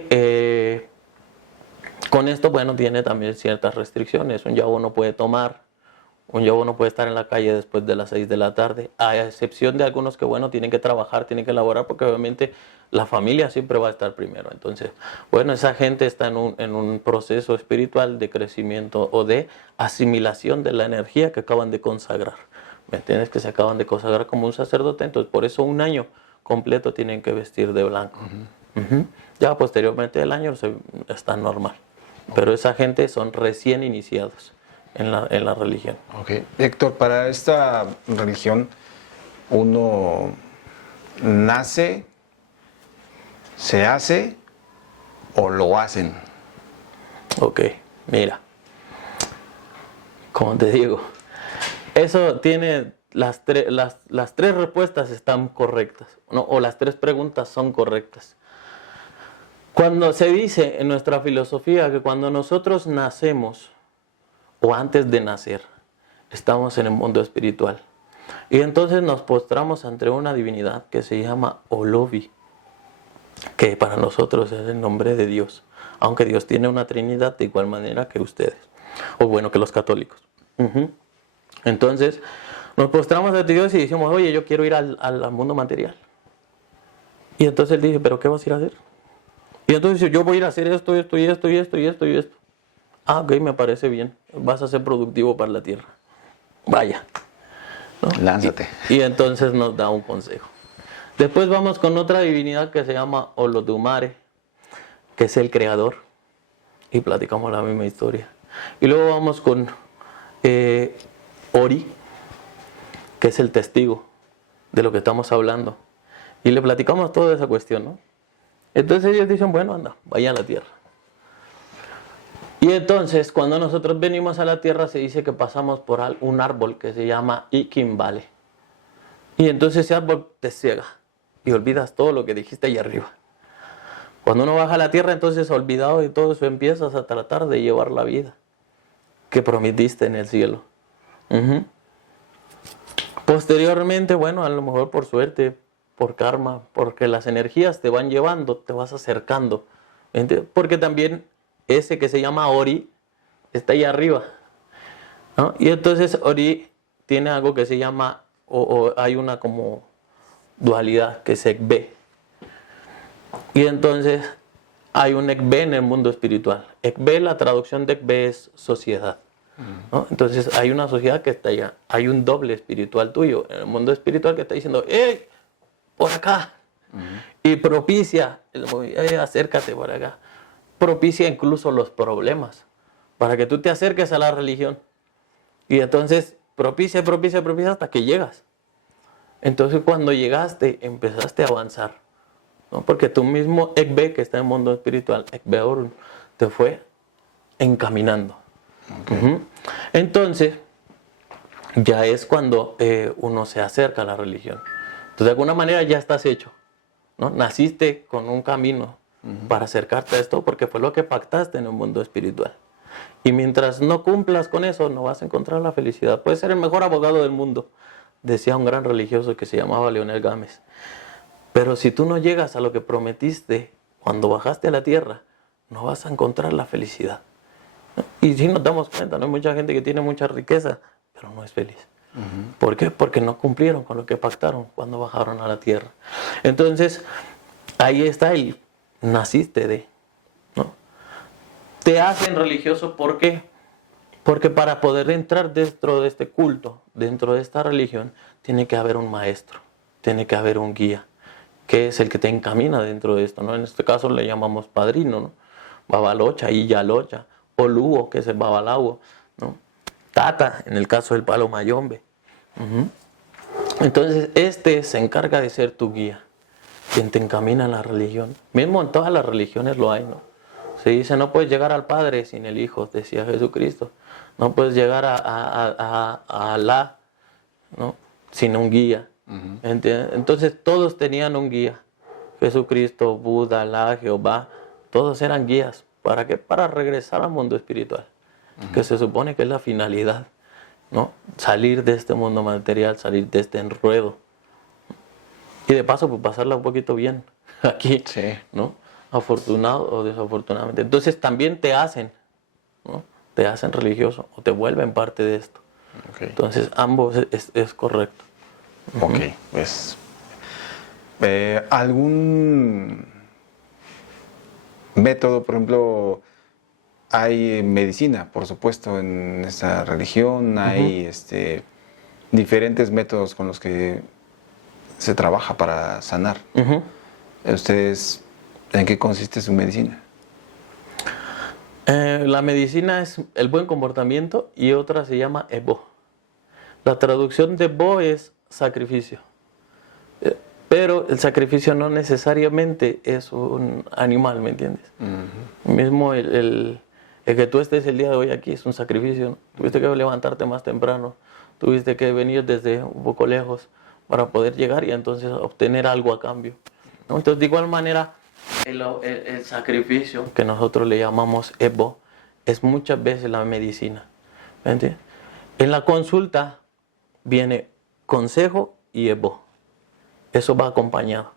con esto, bueno, tiene también ciertas restricciones. Un yabo no puede tomar, un yabo no puede estar en la calle después de las 6 de la tarde, a excepción de algunos que, bueno, tienen que trabajar, tienen que elaborar, porque obviamente la familia siempre va a estar primero. Entonces, bueno, esa gente está en un proceso espiritual de crecimiento o de asimilación de la energía que acaban de consagrar. ¿Me entiendes? Que se acaban de consagrar como un sacerdote, entonces por eso un año completo tienen que vestir de blanco. Ya posteriormente del año está normal. Pero esa gente son recién iniciados en la religión. Ok. Héctor, para esta religión, uno nace, se hace o lo hacen. Ok, mira. Como te digo, eso tiene las tres respuestas están correctas, ¿no? O las tres preguntas son correctas. Cuando se dice en nuestra filosofía que cuando nosotros nacemos o antes de nacer, estamos en el mundo espiritual. Y entonces nos postramos ante una divinidad que se llama Olovi, que para nosotros es el nombre de Dios, aunque Dios tiene una trinidad de igual manera que ustedes, o bueno, que los católicos. Entonces nos postramos ante Dios y decimos, oye, yo quiero ir al mundo material. Y entonces él dice, ¿pero qué vas a ir a hacer? Y entonces dice, yo voy a ir a hacer esto, esto y esto y esto y esto y esto. Ah, ok, me parece bien. Vas a ser productivo para la tierra. Vaya, ¿no? Lánzate. Y entonces nos da un consejo. Después vamos con otra divinidad que se llama Olodumare, que es el creador. Y platicamos la misma historia. Y luego vamos con Ori, que es el testigo de lo que estamos hablando. Y le platicamos toda esa cuestión, ¿no? Entonces ellos dicen, bueno, anda, vaya a la tierra. Y entonces, cuando nosotros venimos a la tierra, se dice que pasamos por un árbol que se llama Iquimbale. Y entonces ese árbol te ciega y olvidas todo lo que dijiste allá arriba. Cuando uno baja a la tierra, entonces olvidado de todo eso, empiezas a tratar de llevar la vida que prometiste en el cielo. Posteriormente, bueno, a lo mejor por suerte, por karma, porque las energías te van llevando, te vas acercando. ¿Entiendes? Porque también ese que se llama Ori está ahí arriba, ¿no? Y entonces Ori tiene algo que se llama, o hay una como dualidad que es Ekbe. Y entonces hay un Ekbe en el mundo espiritual. Ekbe, la traducción de Ekbe es sociedad, ¿no? Entonces hay una sociedad que está allá. Hay un doble espiritual tuyo en el mundo espiritual que está diciendo, ¡hey! Por acá. Y propicia, acércate por acá. Propicia incluso los problemas para que tú te acerques a la religión. Y entonces propicia hasta que llegas. Entonces cuando llegaste, empezaste a avanzar, ¿no? Porque tú mismo, Ekbe, que está en el mundo espiritual, Ekbe Orun, te fue encaminando. Entonces, ya es cuando uno se acerca a la religión. Entonces, de alguna manera ya estás hecho, ¿no? Naciste con un camino para acercarte a esto porque fue lo que pactaste en el mundo espiritual. Y mientras no cumplas con eso, no vas a encontrar la felicidad. Puedes ser el mejor abogado del mundo, decía un gran religioso que se llamaba Leonel Gámez, pero si tú no llegas a lo que prometiste cuando bajaste a la tierra, no vas a encontrar la felicidad. Y si nos damos cuenta, no hay mucha gente que tiene mucha riqueza, pero no es feliz. ¿Por qué? Porque no cumplieron con lo que pactaron cuando bajaron a la tierra. Entonces, ahí está el naciste de, ¿no? Te hacen religioso, ¿por qué? Porque para poder entrar dentro de este culto, dentro de esta religión, tiene que haber un maestro, tiene que haber un guía, que es el que te encamina dentro de esto, ¿no? En este caso le llamamos padrino, ¿no? Babalocha, Iyalocha, o Lugo, que es el babalago, ¿no? Tata, en el caso del palo mayombe. Entonces, este se encarga de ser tu guía, quien te encamina en la religión. Mismo en todas las religiones lo hay, ¿no? Se dice, no puedes llegar al Padre sin el Hijo, decía Jesucristo. No puedes llegar a Alá, ¿no? Sin un guía. Entonces, todos tenían un guía. Jesucristo, Buda, Alá, Jehová, todos eran guías. ¿Para qué? Para regresar al mundo espiritual, que se supone que es la finalidad, ¿no? Salir de este mundo material, salir de este enredo. Y de paso, pues pasarla un poquito bien aquí, sí, ¿no? Afortunado o desafortunadamente. Entonces también te hacen, ¿no? Te hacen religioso o te vuelven parte de esto. Okay. Entonces ambos es correcto. Ok, pues ¿algún método, por ejemplo, hay medicina, por supuesto, en esta religión, hay diferentes métodos con los que se trabaja para sanar? ¿Ustedes en qué consiste su medicina? La medicina es el buen comportamiento y otra se llama Ebo. La traducción de Ebo es sacrificio. Pero el sacrificio no necesariamente es un animal, ¿me entiendes? Mismo el que tú estés el día de hoy aquí es un sacrificio, ¿no? Tuviste que levantarte más temprano, tuviste que venir desde un poco lejos para poder llegar y entonces obtener algo a cambio, ¿no? Entonces, de igual manera, el sacrificio que nosotros le llamamos Ebo es muchas veces la medicina, ¿me entiendes? En la consulta viene consejo y Ebo. Eso va acompañado.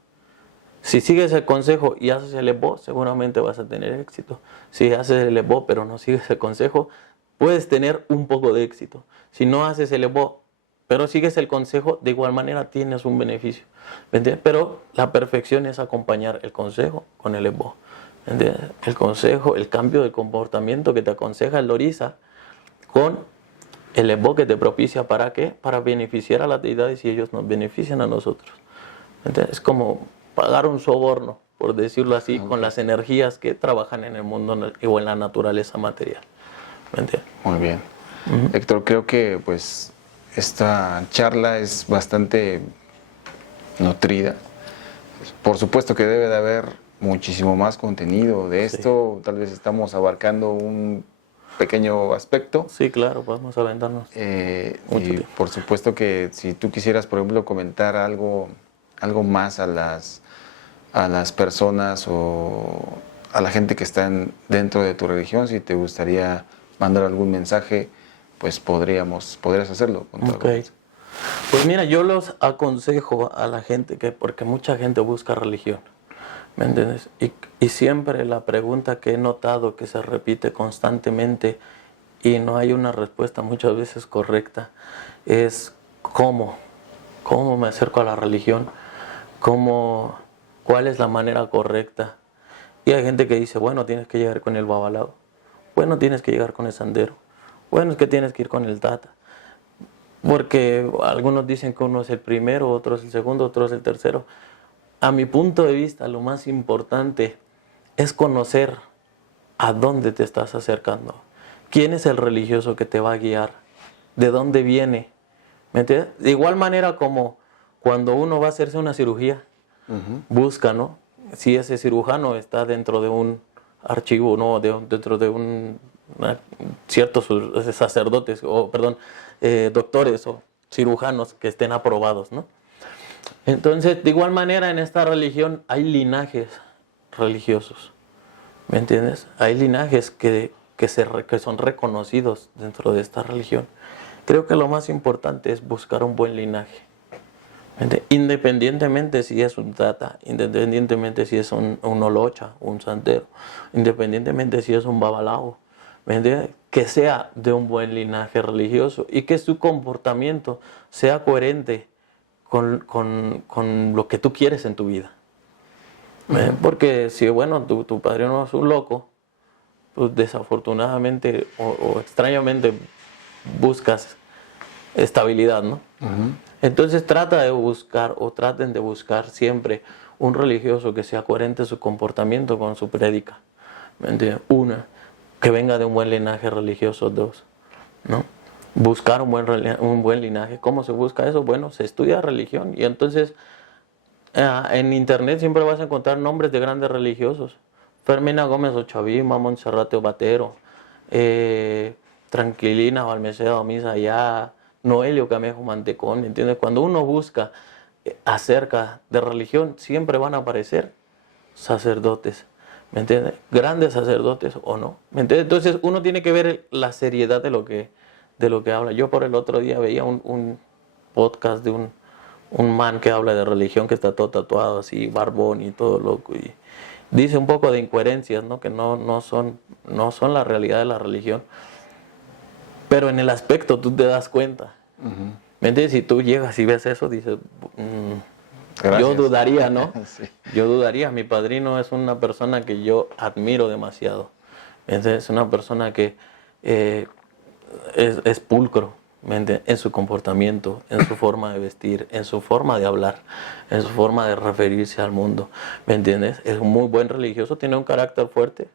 Si sigues el consejo y haces el Ebo, seguramente vas a tener éxito. Si haces el Ebo pero no sigues el consejo, puedes tener un poco de éxito. Si no haces el Ebo pero sigues el consejo, de igual manera tienes un beneficio. ¿Me entiendes? Pero la perfección es acompañar el consejo con el Ebo. ¿Me entiendes? El consejo, el cambio de comportamiento que te aconseja el Loriza con el Ebo que te propicia, ¿para qué? Para beneficiar a las deidades y ellos nos benefician a nosotros. Entonces, es como pagar un soborno, por decirlo así, con las energías que trabajan en el mundo o en la naturaleza material. ¿Me entiendes? Muy bien. Héctor, creo que pues esta charla es bastante nutrida. Por supuesto que debe de haber muchísimo más contenido de esto. Sí. Tal vez estamos abarcando un pequeño aspecto. Sí, claro, podemos aventarnos. Y por supuesto que si tú quisieras, por ejemplo, comentar algo más a las personas o a la gente que está dentro de tu religión, si te gustaría mandar algún mensaje, pues podrías hacerlo. Okay. Pues mira, yo los aconsejo a la gente porque mucha gente busca religión, ¿me entiendes? Y siempre la pregunta que he notado que se repite constantemente y no hay una respuesta muchas veces correcta es ¿cómo me acerco a la religión? ¿Cuál es la manera correcta? Y hay gente que dice, bueno, tienes que llegar con el babalao, bueno, tienes que llegar con el sandero, bueno, es que tienes que ir con el tata. Porque algunos dicen que uno es el primero, otro es el segundo, otro es el tercero. A mi punto de vista, lo más importante es conocer a dónde te estás acercando. ¿Quién es el religioso que te va a guiar? ¿De dónde viene? ¿Me entiendes? De igual manera como cuando uno va a hacerse una cirugía, busca, ¿no? Si ese cirujano está dentro de un archivo, ¿no? Dentro de ciertos sacerdotes, doctores o cirujanos que estén aprobados, ¿no? Entonces, de igual manera, en esta religión hay linajes religiosos, ¿me entiendes? Hay linajes que son reconocidos dentro de esta religión. creo que lo más importante es buscar un buen linaje. Independientemente si es un tata, independientemente si es un olocha, un santero, independientemente si es un babalao, ¿me entiendes? Que sea de un buen linaje religioso y que su comportamiento sea coherente con lo que tú quieres en tu vida. Porque si, bueno, tu padrino es un loco, pues desafortunadamente o extrañamente buscas estabilidad, ¿no? Entonces trata de buscar o traten de buscar siempre un religioso que sea coherente en su comportamiento con su prédica. ¿Me entiendes? Una, que venga de un buen linaje religioso. Dos, ¿no? Buscar un buen linaje. ¿Cómo se busca eso? Bueno, se estudia religión y entonces en internet siempre vas a encontrar nombres de grandes religiosos. Fermina Gómez Ochavima, Montserrat Obatero, Tranquilina Balmeceda Misa, Noelio Camejo Mantecón, ¿entiendes? Cuando uno busca acerca de religión, siempre van a aparecer sacerdotes, ¿me entiendes? Grandes sacerdotes o no, ¿me entiendes? Entonces uno tiene que ver la seriedad de lo que habla. Yo por el otro día veía un podcast de un man que habla de religión, que está todo tatuado así, barbón y todo loco, y dice un poco de incoherencias, ¿no? Que no son la realidad de la religión. Pero en el aspecto tú te das cuenta. ¿Me entiendes? Si tú llegas y ves eso, dices, yo dudaría, ¿no? Sí. Yo dudaría. Mi padrino es una persona que yo admiro demasiado. Es una persona que es pulcro, ¿me entiendes? En su comportamiento, en su forma de vestir, en su forma de hablar, en su forma de referirse al mundo, ¿me entiendes? Es un muy buen religioso, tiene un carácter fuerte,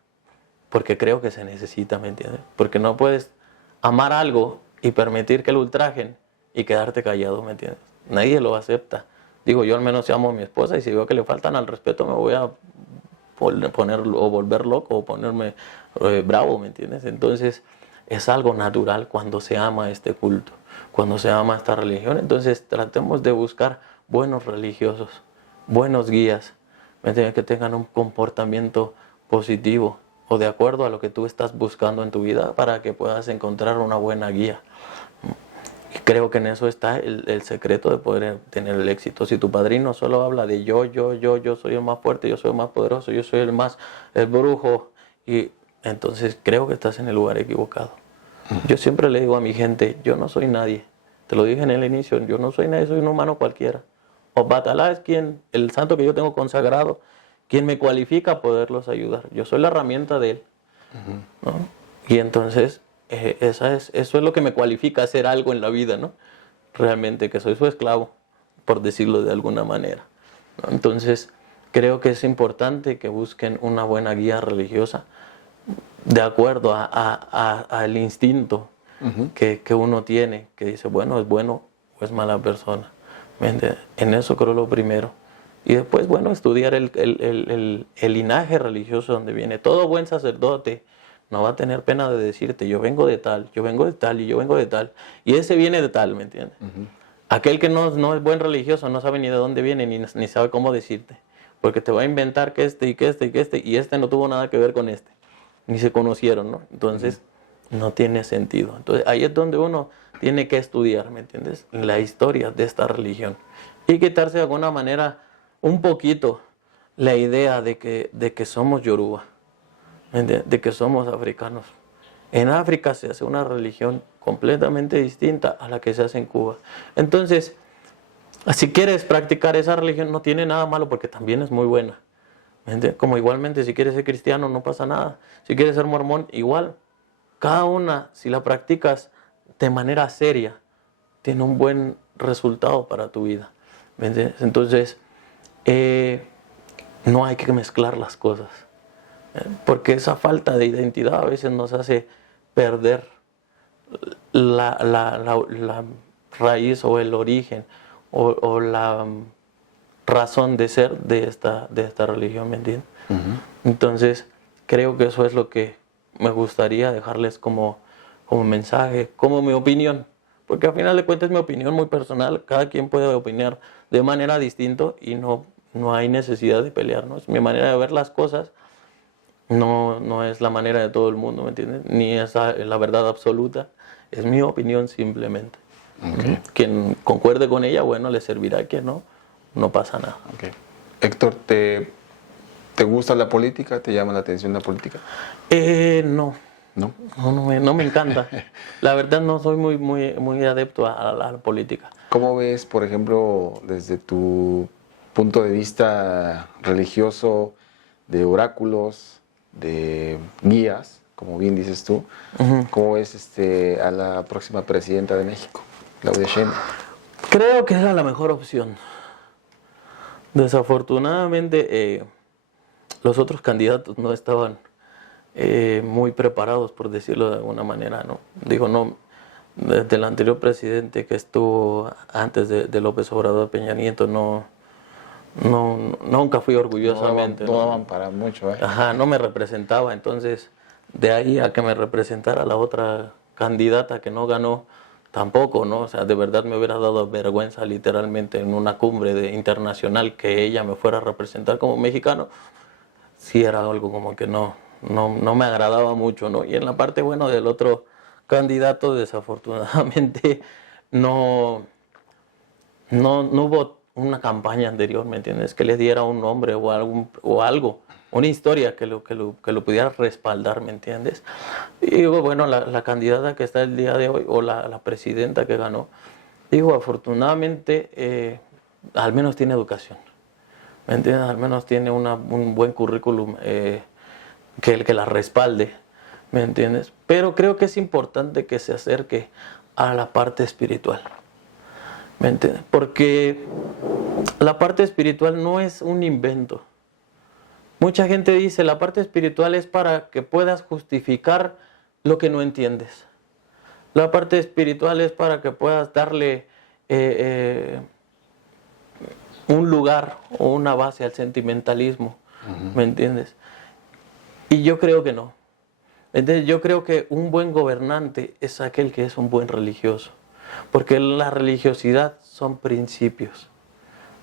porque creo que se necesita, ¿me entiendes? Porque no puedes amar algo y permitir que lo ultrajen y quedarte callado, ¿me entiendes? Nadie lo acepta. Digo, yo al menos amo a mi esposa y si veo que le faltan al respeto me voy a poner o volver loco o ponerme bravo, ¿me entiendes? Entonces es algo natural cuando se ama este culto, cuando se ama esta religión. Entonces tratemos de buscar buenos religiosos, buenos guías, ¿me entiendes? Que tengan un comportamiento positivo o de acuerdo a lo que tú estás buscando en tu vida para que puedas encontrar una buena guía. Y creo que en eso está el secreto de poder tener el éxito. Si tu padrino solo habla de yo soy el más fuerte, yo soy el más poderoso, yo soy el brujo, y entonces creo que estás en el lugar equivocado. Yo siempre le digo a mi gente, yo no soy nadie. Te lo dije en el inicio, yo no soy nadie, soy un humano cualquiera. Obatalá es el santo que yo tengo consagrado, quien me cualifica a poderlos ayudar. Yo soy la herramienta de él, ¿no? Y entonces eso es lo que me cualifica a hacer algo en la vida, ¿no? Realmente que soy su esclavo, por decirlo de alguna manera, ¿no? Entonces creo que es importante que busquen una buena guía religiosa de acuerdo al instinto que uno tiene, que dice, bueno, es bueno o es mala persona. En eso creo lo primero. Y después, bueno, estudiar el linaje religioso donde viene. Todo buen sacerdote no va a tener pena de decirte, yo vengo de tal, yo vengo de tal y yo vengo de tal. Y ese viene de tal, ¿me entiendes? Aquel que no es buen religioso no sabe ni de dónde viene ni sabe cómo decirte. Porque te va a inventar que este y que este y que este, y este no tuvo nada que ver con este. Ni se conocieron, ¿no? Entonces, no tiene sentido. Entonces, ahí es donde uno tiene que estudiar, ¿me entiendes? La historia de esta religión. Y quitarse de alguna manera un poquito la idea de que somos yoruba, de que somos africanos. En África se hace una religión completamente distinta a la que se hace en Cuba. Entonces, si quieres practicar esa religión, no tiene nada malo porque también es muy buena. Como igualmente si quieres ser cristiano no pasa nada. Si quieres ser mormón, igual. Cada una, si la practicas de manera seria, tiene un buen resultado para tu vida. Entonces, no hay que mezclar las cosas. Porque esa falta de identidad a veces nos hace perder la raíz o el origen o la razón de ser de esta religión, ¿me entiendes? Entonces, creo que eso es lo que me gustaría dejarles como mensaje, como mi opinión, porque al final de cuentas es mi opinión muy personal, cada quien puede opinar de manera distinta y no hay necesidad de pelear, ¿no? Es mi manera de ver las cosas, no es la manera de todo el mundo, ¿me entiendes? Ni es la verdad absoluta, Es mi opinión simplemente. Okay. Quien concuerde con ella, bueno, le servirá. Quien no, no pasa nada. Okay. Héctor, ¿te gusta la política? ¿Te llama la atención la política? No. ¿No? No me encanta. La verdad no soy muy adepto a la política. ¿Cómo ves, por ejemplo, desde tu punto de vista religioso, de oráculos, de guías, como bien dices tú, cómo ves a la próxima presidenta de México, Claudia Sheinbaum? Creo que era la mejor opción. Desafortunadamente, los otros candidatos no estaban muy preparados, por decirlo de alguna manera, ¿no? Digo, no, desde el anterior presidente que estuvo antes de López Obrador, Peña Nieto, nunca fui orgullosamente. No daban para mucho, ¿eh? Ajá, no me representaba, entonces de ahí a que me representara la otra candidata que no ganó, tampoco, ¿no? O sea, de verdad me hubiera dado vergüenza literalmente en una cumbre internacional que ella me fuera a representar como mexicano. Sí era algo como que no me agradaba mucho, ¿no? Y en la parte, bueno, del otro candidato, desafortunadamente, no hubo una campaña anterior, ¿me entiendes? Que le diera un nombre o algo, una historia que lo pudiera respaldar, ¿me entiendes? Y digo, bueno, la candidata que está el día de hoy, o la presidenta que ganó, digo, afortunadamente, al menos tiene educación, ¿me entiendes? Al menos tiene un buen currículum que la respalde, ¿me entiendes? Pero creo que es importante que se acerque a la parte espiritual, ¿me entiendes? Porque la parte espiritual no es un invento. Mucha gente dice, la parte espiritual es para que puedas justificar lo que no entiendes. La parte espiritual es para que puedas darle un lugar o una base al sentimentalismo, ¿me entiendes? Y yo creo que no. Entonces yo creo que un buen gobernante es aquel que es un buen religioso. Porque la religiosidad son principios.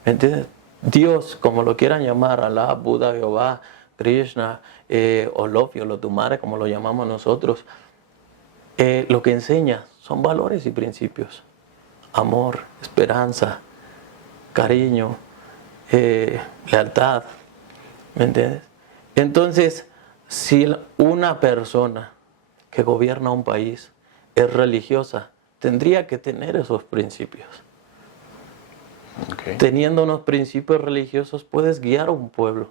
¿Me entiendes? Dios, como lo quieran llamar, Alá, Buda, Jehová, Krishna, Olofio, Lotumare, como lo llamamos nosotros, lo que enseña son valores y principios. Amor, esperanza, cariño, lealtad. ¿Me entiendes? Entonces, si una persona que gobierna un país es religiosa, tendría que tener esos principios. Okay. Teniendo unos principios religiosos puedes guiar a un pueblo.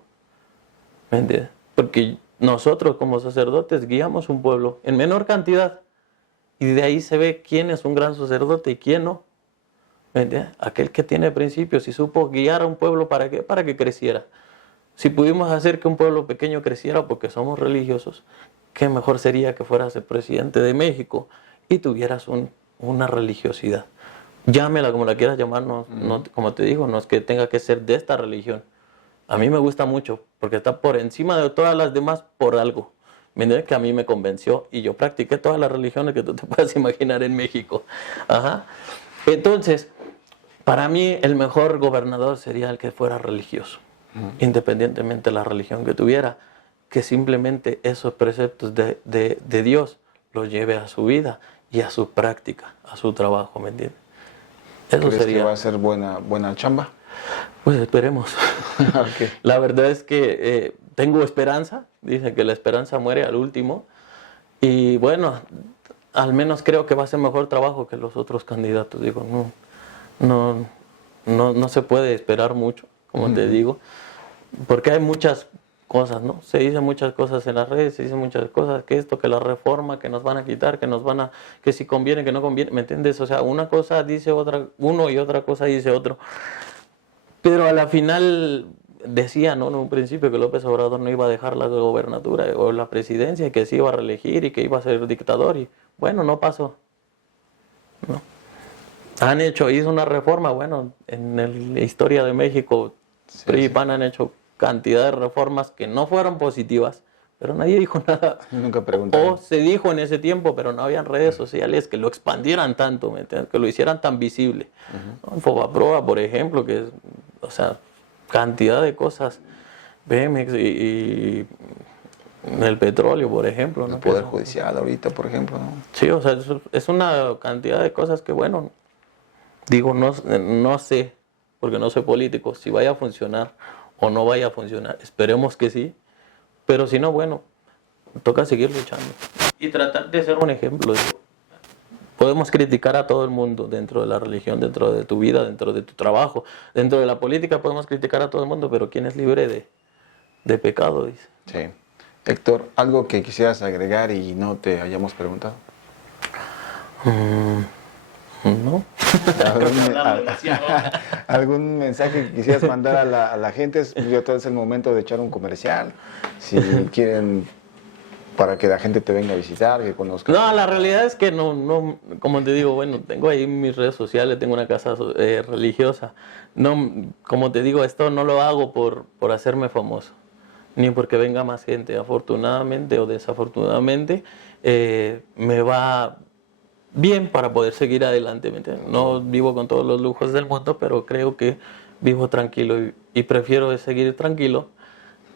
¿Me entiendes? Porque nosotros como sacerdotes guiamos un pueblo en menor cantidad. Y de ahí se ve quién es un gran sacerdote y quién no. ¿Me entiendes? Aquel que tiene principios y supo guiar a un pueblo, ¿para qué? Para que creciera. Si pudimos hacer que un pueblo pequeño creciera porque somos religiosos, qué mejor sería que fueras el presidente de México y tuvieras una religiosidad. Llámela como la quieras llamar, no, como te digo, no es que tenga que ser de esta religión. A mí me gusta mucho porque está por encima de todas las demás por algo. ¿Me entiendes? Que a mí me convenció y yo practiqué todas las religiones que tú te puedas imaginar en México. Ajá. Entonces, para mí el mejor gobernador sería el que fuera religioso. Independientemente de la religión que tuviera, que simplemente esos preceptos de Dios los lleve a su vida y a su práctica, a su trabajo, ¿me entiendes? Eso ¿Crees sería. que va a ser buena chamba? Pues esperemos. Okay. La verdad es que tengo esperanza, dicen que la esperanza muere al último, y bueno, al menos creo que va a ser mejor trabajo que los otros candidatos. Digo, no se puede esperar mucho, como te digo, porque hay muchas cosas, ¿no? Se dicen muchas cosas en las redes, se dicen muchas cosas, que esto, que la reforma, que nos van a quitar, que si conviene, que no conviene, ¿me entiendes? O sea, una cosa dice uno y otra cosa dice otro. Pero a la final decía, ¿no? En un principio que López Obrador no iba a dejar la gobernatura o la presidencia, y que se iba a reelegir y que iba a ser dictador, y bueno, no pasó, ¿no? Hizo una reforma, bueno, en la historia de México, Sí, PRI y sí. PAN han hecho cantidad de reformas que no fueron positivas, pero nadie dijo nada. Nunca preguntaron. O se dijo en ese tiempo, pero no habían redes sociales que lo expandieran tanto, ¿me entiendes? Que lo hicieran tan visible. ¿No? En Fobaproa, por ejemplo, que es, o sea, cantidad de cosas, Pemex y el petróleo, por ejemplo, ¿no? El Poder Judicial ahorita, por ejemplo, ¿no? Sí, o sea, es una cantidad de cosas que, bueno, digo, no sé, porque no soy político, si vaya a funcionar o no vaya a funcionar. Esperemos que sí, pero si no, bueno, toca seguir luchando. Y tratar de ser un ejemplo. Podemos criticar a todo el mundo dentro de la religión, dentro de tu vida, dentro de tu trabajo, dentro de la política podemos criticar a todo el mundo, pero ¿quién es libre de pecado? Dice. Sí. Héctor, ¿algo que quisieras agregar y no te hayamos preguntado? No. ¿Algún mensaje que quisieras mandar a la gente? Es el momento de echar un comercial. Si quieren, para que la gente te venga a visitar, que conozca. No, la realidad es que no, como te digo, bueno, tengo ahí mis redes sociales, tengo una casa religiosa. No, como te digo, esto no lo hago por hacerme famoso, ni porque venga más gente. Afortunadamente o desafortunadamente, me va bien para poder seguir adelante, ¿me entiendes? No vivo con todos los lujos del mundo, pero creo que vivo tranquilo y prefiero seguir tranquilo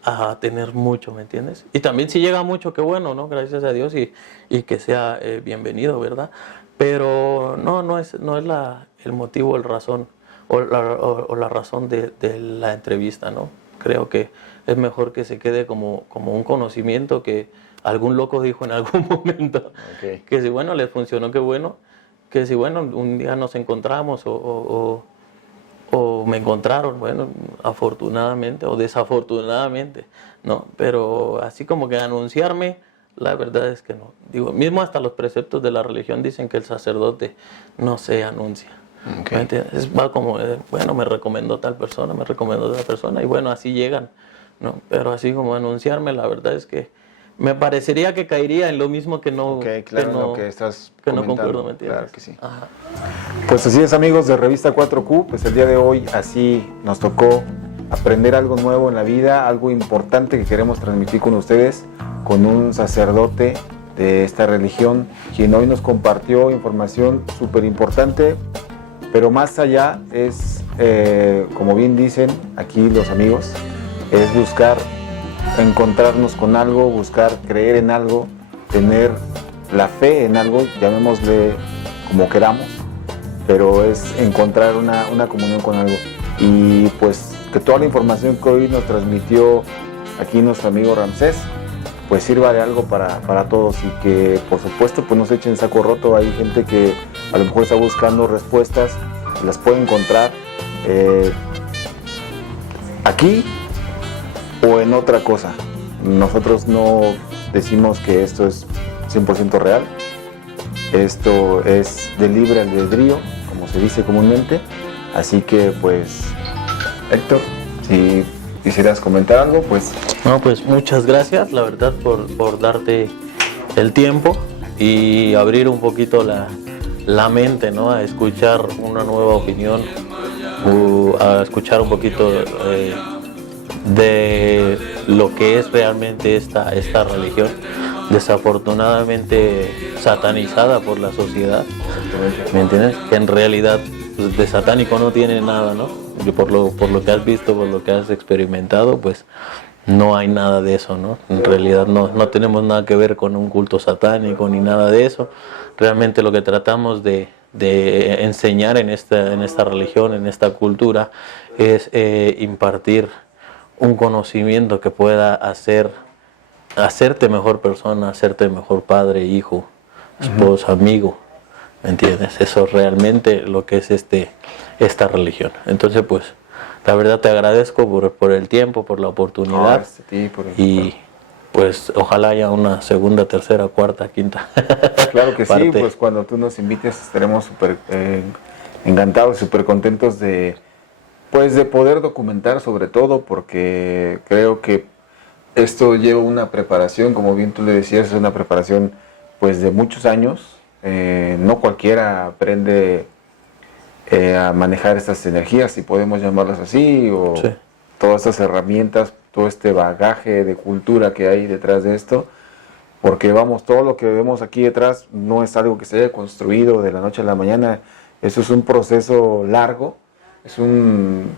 a tener mucho, ¿me entiendes? Y también si llega mucho, qué bueno, ¿no? Gracias a Dios y que sea bienvenido, ¿verdad? Pero no es el motivo, el razón o la razón de la entrevista, ¿no? Creo que es mejor que se quede como un conocimiento que algún loco dijo en algún momento. Okay. Que si, bueno, les funcionó, qué bueno. Que si, bueno, un día nos encontramos o me encontraron, bueno, afortunadamente o desafortunadamente, ¿no? Pero así como que anunciarme, la verdad es que no. Digo, mismo hasta los preceptos de la religión dicen que el sacerdote no se anuncia. Okay. Va como, bueno, me recomendó tal persona, me recomendó tal persona, y bueno, así llegan, ¿no? Pero así como anunciarme, la verdad es que me parecería que caería en lo mismo que no, okay, claro, que no, lo que estás que no concuerdo, ¿me entiendes? Claro que sí. Ajá. Pues así es, amigos de Revista 4Q, pues el día de hoy así nos tocó aprender algo nuevo en la vida, algo importante que queremos transmitir con ustedes, con un sacerdote de esta religión, quien hoy nos compartió información súper importante, pero más allá es, como bien dicen aquí los amigos, es buscar encontrarnos con algo, buscar creer en algo, tener la fe en algo, llamémosle como queramos, pero es encontrar una comunión con algo. Y pues que toda la información que hoy nos transmitió aquí nuestro amigo Ramsés, pues sirva de algo para todos y que por supuesto pues no se echen saco roto. Hay gente que a lo mejor está buscando respuestas, las puede encontrar aquí o en otra cosa. Nosotros no decimos que esto es 100% real, esto es de libre albedrío, como se dice comúnmente, así que pues Héctor, si quisieras comentar algo, pues... No, pues muchas gracias, la verdad, por darte el tiempo y abrir un poquito la mente, ¿no? A escuchar una nueva opinión, a escuchar un poquito de lo que es realmente esta religión, desafortunadamente satanizada por la sociedad, ¿me entiendes? Que en realidad pues, de satánico no tiene nada, ¿no? Y por lo que has visto, por lo que has experimentado, pues no hay nada de eso, ¿no? En realidad no tenemos nada que ver con un culto satánico ni nada de eso. Realmente lo que tratamos de enseñar en esta religión, en esta cultura, es impartir un conocimiento que pueda hacerte mejor persona, hacerte mejor padre, hijo, esposo, amigo, ¿me entiendes? Eso es realmente lo que es esta religión. Entonces, pues, la verdad te agradezco por el tiempo, por la oportunidad y pues ojalá haya una segunda, tercera, cuarta, quinta. Claro que sí, pues cuando tú nos invites estaremos súper encantados, súper contentos de poder documentar sobre todo, porque creo que esto lleva una preparación, como bien tú le decías, es una preparación pues de muchos años. No cualquiera aprende a manejar estas energías, si podemos llamarlas así, o sí, todas estas herramientas, todo este bagaje de cultura que hay detrás de esto, porque vamos, todo lo que vemos aquí detrás no es algo que se haya construido de la noche a la mañana, eso es un proceso largo, es un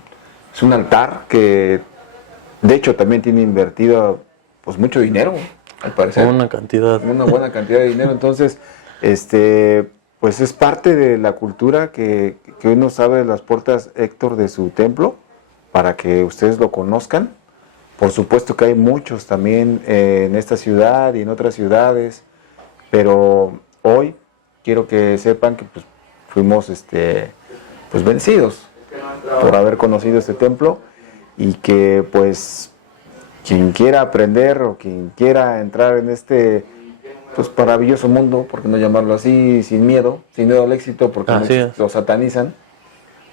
altar que de hecho también tiene invertido pues mucho dinero, al parecer. Una cantidad. Una buena cantidad de dinero. Entonces, pues es parte de la cultura que hoy nos abre las puertas, Héctor, de su templo, para que ustedes lo conozcan. Por supuesto que hay muchos también en esta ciudad y en otras ciudades, pero hoy quiero que sepan que pues, fuimos pues vencidos por haber conocido este templo, y que pues quien quiera aprender o quien quiera entrar en este pues maravilloso mundo, por qué no llamarlo así, sin miedo al éxito, porque lo satanizan,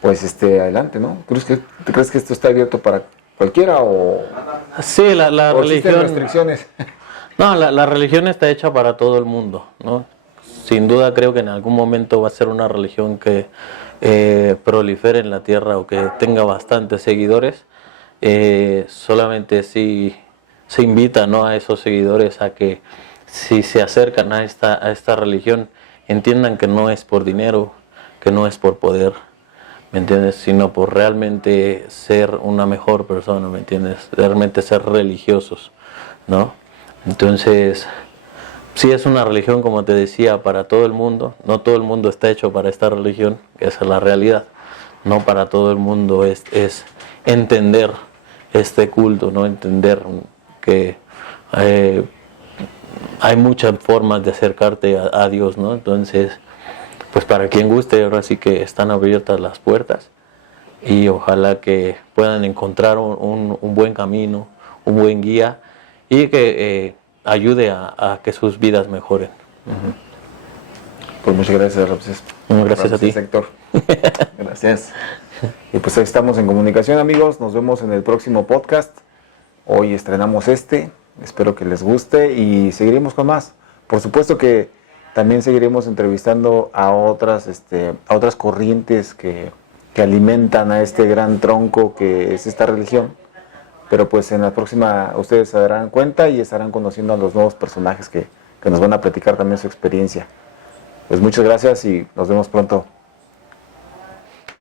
pues adelante, ¿no? ¿Crees que esto está abierto para cualquiera o sí, la o religión, restricciones? No, la religión está hecha para todo el mundo, ¿no? Sin duda creo que en algún momento va a ser una religión que prolifere en la tierra o que tenga bastantes seguidores. Solamente si se invita, ¿no?, a esos seguidores a que si se acercan a esta religión entiendan que no es por dinero, que no es por poder, ¿me entiendes?, sino por realmente ser una mejor persona, ¿me entiendes?, realmente ser religiosos, ¿no? Entonces, sí es una religión, como te decía, para todo el mundo. No todo el mundo está hecho para esta religión, esa es la realidad. No para todo el mundo es entender este culto, ¿no? Entender que hay muchas formas de acercarte a Dios, ¿no? Entonces, pues para quien guste, ahora sí que están abiertas las puertas, y ojalá que puedan encontrar un buen camino, un buen guía, y que ayude a que sus vidas mejoren. Pues muchas gracias, Ramsés. Gracias a ti, Héctor. Gracias. Y pues ahí estamos en comunicación, amigos. Nos vemos en el próximo podcast. Hoy estrenamos espero que les guste y seguiremos con más. Por supuesto que también seguiremos entrevistando a otras corrientes que alimentan a este gran tronco que es esta religión. Pero pues en la próxima ustedes se darán cuenta y estarán conociendo a los nuevos personajes que nos van a platicar también su experiencia. Pues muchas gracias y nos vemos pronto.